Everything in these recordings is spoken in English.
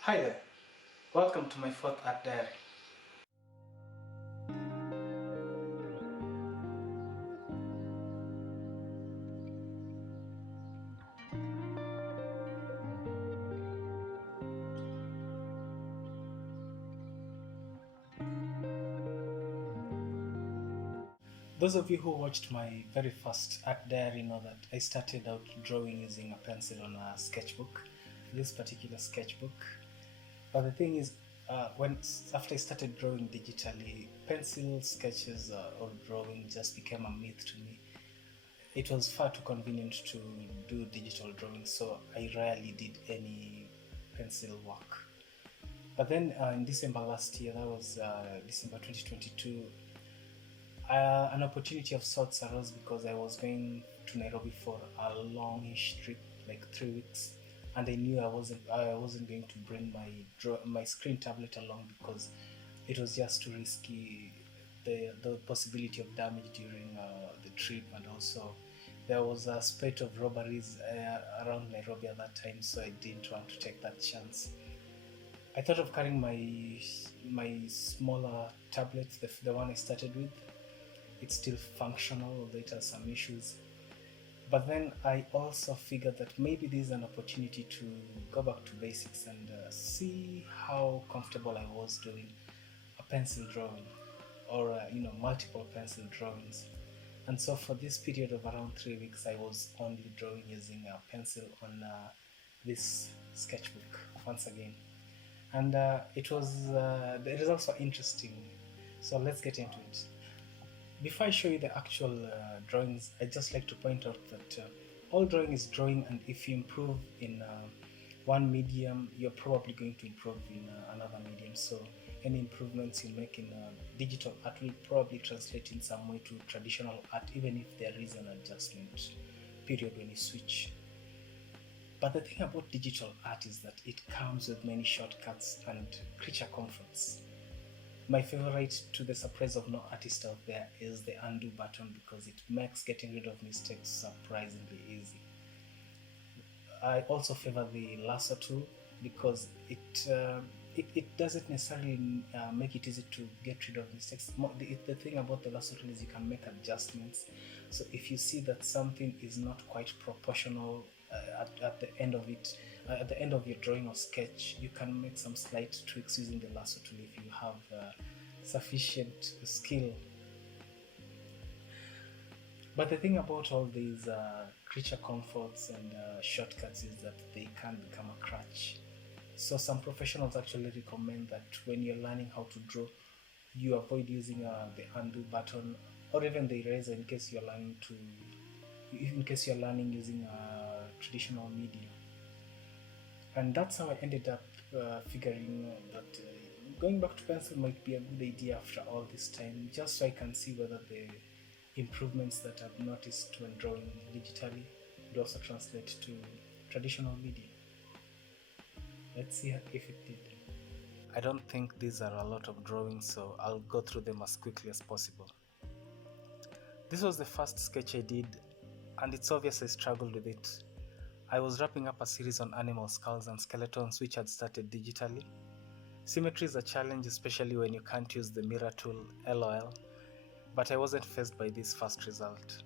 Hi there, welcome to my fourth art diary. Those of you who watched my very first art diary know that I started out drawing using a pencil on a sketchbook, this particular sketchbook. But the thing is, after I started drawing digitally, pencil sketches or drawing just became a myth to me. It was far too convenient to do digital drawing, so I rarely did any pencil work. But then in December last year, that was December 2022, an opportunity of sorts arose because I was going to Nairobi for a longish trip, like 3 weeks, and I knew I wasn't going to bring my screen tablet along because it was just too risky. The possibility of damage during the trip, and also there was a spate of robberies around Nairobi at that time, so I didn't want to take that chance. I thought of carrying my smaller tablet, the one I started with. It's still functional, although it has some issues. But then I also figured that maybe this is an opportunity to go back to basics and see how comfortable I was doing a pencil drawing, or multiple pencil drawings. And so for this period of around 3 weeks, I was only drawing using a pencil on this sketchbook once again. And it was the results were interesting. So let's get into it. Before I show you the actual drawings, I'd just like to point out that all drawing is drawing, and if you improve in one medium, you're probably going to improve in another medium. So any improvements you make in digital art will probably translate in some way to traditional art, even if there is an adjustment period when you switch. But the thing about digital art is that it comes with many shortcuts and creature comforts. My favorite, to the surprise of no artist out there, is the undo button because it makes getting rid of mistakes surprisingly easy. I also favor the lasso tool because it doesn't necessarily make it easy to get rid of mistakes. The thing about the lasso tool is you can make adjustments. So if you see that something is not quite proportional at the end of it, at the end of your drawing or sketch, you can make some slight tweaks using the lasso tool if you have sufficient skill. But the thing about all these creature comforts and shortcuts is that they can become a crutch. So some professionals actually recommend that when you're learning how to draw, you avoid using the undo button or even the eraser in case you're learning using a traditional media. And that's how I ended up figuring that going back to pencil might be a good idea after all this time, just so I can see whether the improvements that I've noticed when drawing digitally would also translate to traditional media. Let's see if it did. I don't think these are a lot of drawings, so I'll go through them as quickly as possible. This was the first sketch I did, and it's obvious I struggled with it. I was wrapping up a series on animal skulls and skeletons which had started digitally. Symmetry is a challenge, especially when you can't use the mirror tool, LOL, but I wasn't fazed by this first result.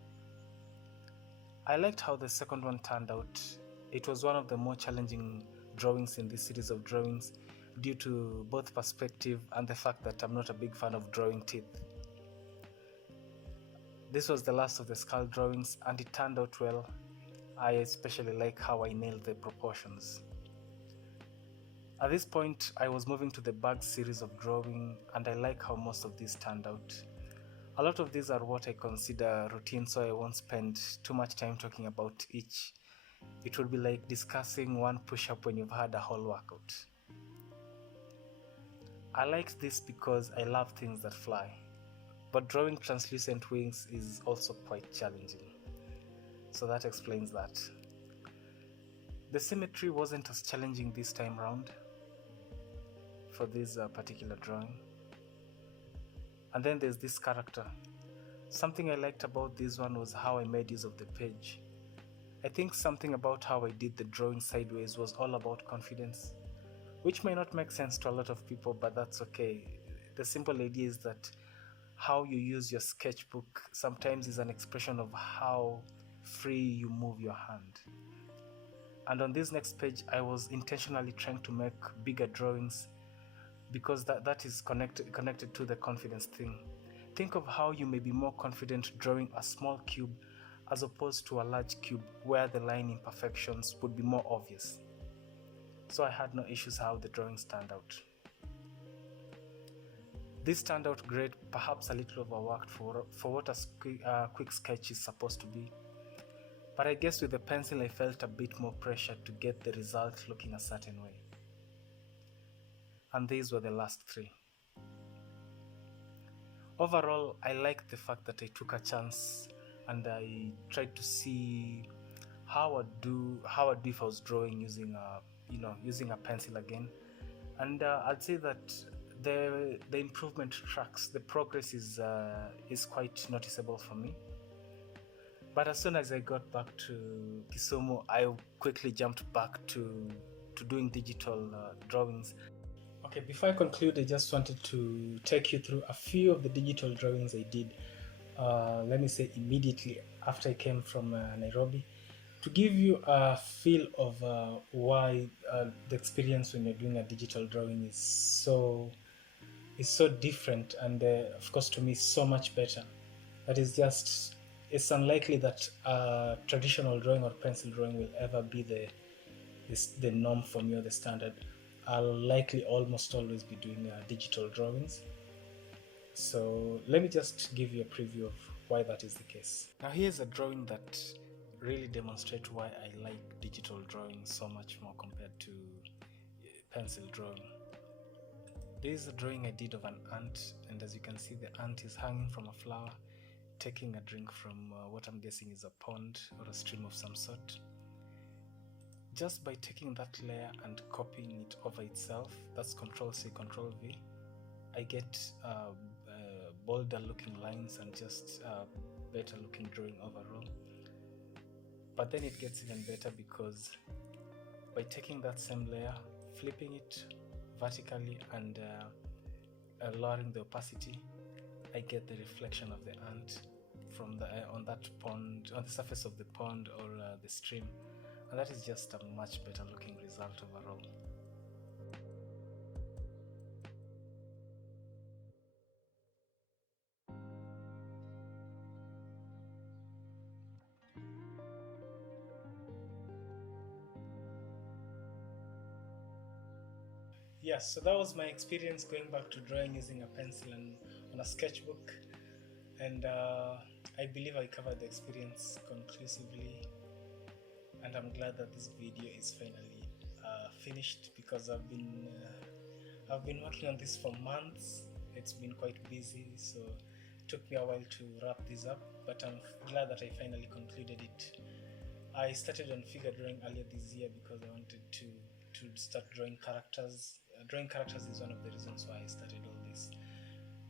I liked how the second one turned out. It was one of the more challenging drawings in this series of drawings due to both perspective and the fact that I'm not a big fan of drawing teeth. This was the last of the skull drawings and it turned out well. I especially like how I nailed the proportions. At this point, I was moving to the bug series of drawing, and I like how most of these turned out. A lot of these are what I consider routine, so I won't spend too much time talking about each. It would be like discussing one push-up when you've had a whole workout. I liked this because I love things that fly, but drawing translucent wings is also quite challenging. So that explains that. The symmetry wasn't as challenging this time round for this particular drawing. And then there's this character. Something I liked about this one was how I made use of the page. I think something about how I did the drawing sideways was all about confidence, which may not make sense to a lot of people, but that's okay. The simple idea is that how you use your sketchbook sometimes is an expression of how free you move your hand. And on this next page, I was intentionally trying to make bigger drawings because that is connected to the confidence thing. Think of how you may be more confident drawing a small cube as opposed to a large cube where the line imperfections would be more obvious. So I had no issues how the drawings turned out. This turned out great, perhaps a little overworked for what a quick sketch is supposed to be. But I guess with the pencil I felt a bit more pressure to get the result looking a certain way. And these were the last three. Overall, I liked the fact that I took a chance and I tried to see how I'd do if I was drawing using a pencil again. And I'd say that the improvement tracks, the progress is quite noticeable for me. But as soon as I got back to Kisumu, I quickly jumped back to doing digital drawings. Okay, before I conclude, I just wanted to take you through a few of the digital drawings I did, let me say immediately after I came from Nairobi, to give you a feel of why the experience when you're doing a digital drawing is so different, and of course to me so much better. That is just, it's unlikely that traditional drawing or pencil drawing will ever be the norm for me or the standard. I'll likely almost always be doing digital drawings. So let me just give you a preview of why that is the case. Now here's a drawing that really demonstrates why I like digital drawing so much more compared to pencil drawing. This is a drawing I did of an ant, and as you can see, the ant is hanging from a flower, taking a drink from what I'm guessing is a pond or a stream of some sort. Just by taking that layer and copying it over itself, that's Ctrl-C, Ctrl-V, I get bolder looking lines and just better looking drawing overall. But then it gets even better because by taking that same layer, flipping it vertically and lowering the opacity, I get the reflection of the ant from on that pond, on the surface of the pond or the stream. And that is just a much better looking result overall. Yes, so that was my experience going back to drawing using a pencil and on a sketchbook. And I believe I covered the experience conclusively. And I'm glad that this video is finally finished, because I've been working on this for months. It's been quite busy, so it took me a while to wrap this up, but I'm glad that I finally concluded it. I started on figure drawing earlier this year because I wanted to start drawing characters. Drawing characters is one of the reasons why I started all this,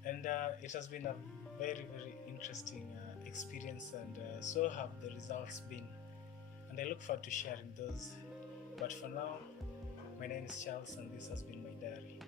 and it has been a very, very interesting experience, and so have the results been. And I look forward to sharing those. But for now, my name is Charles, and this has been my diary.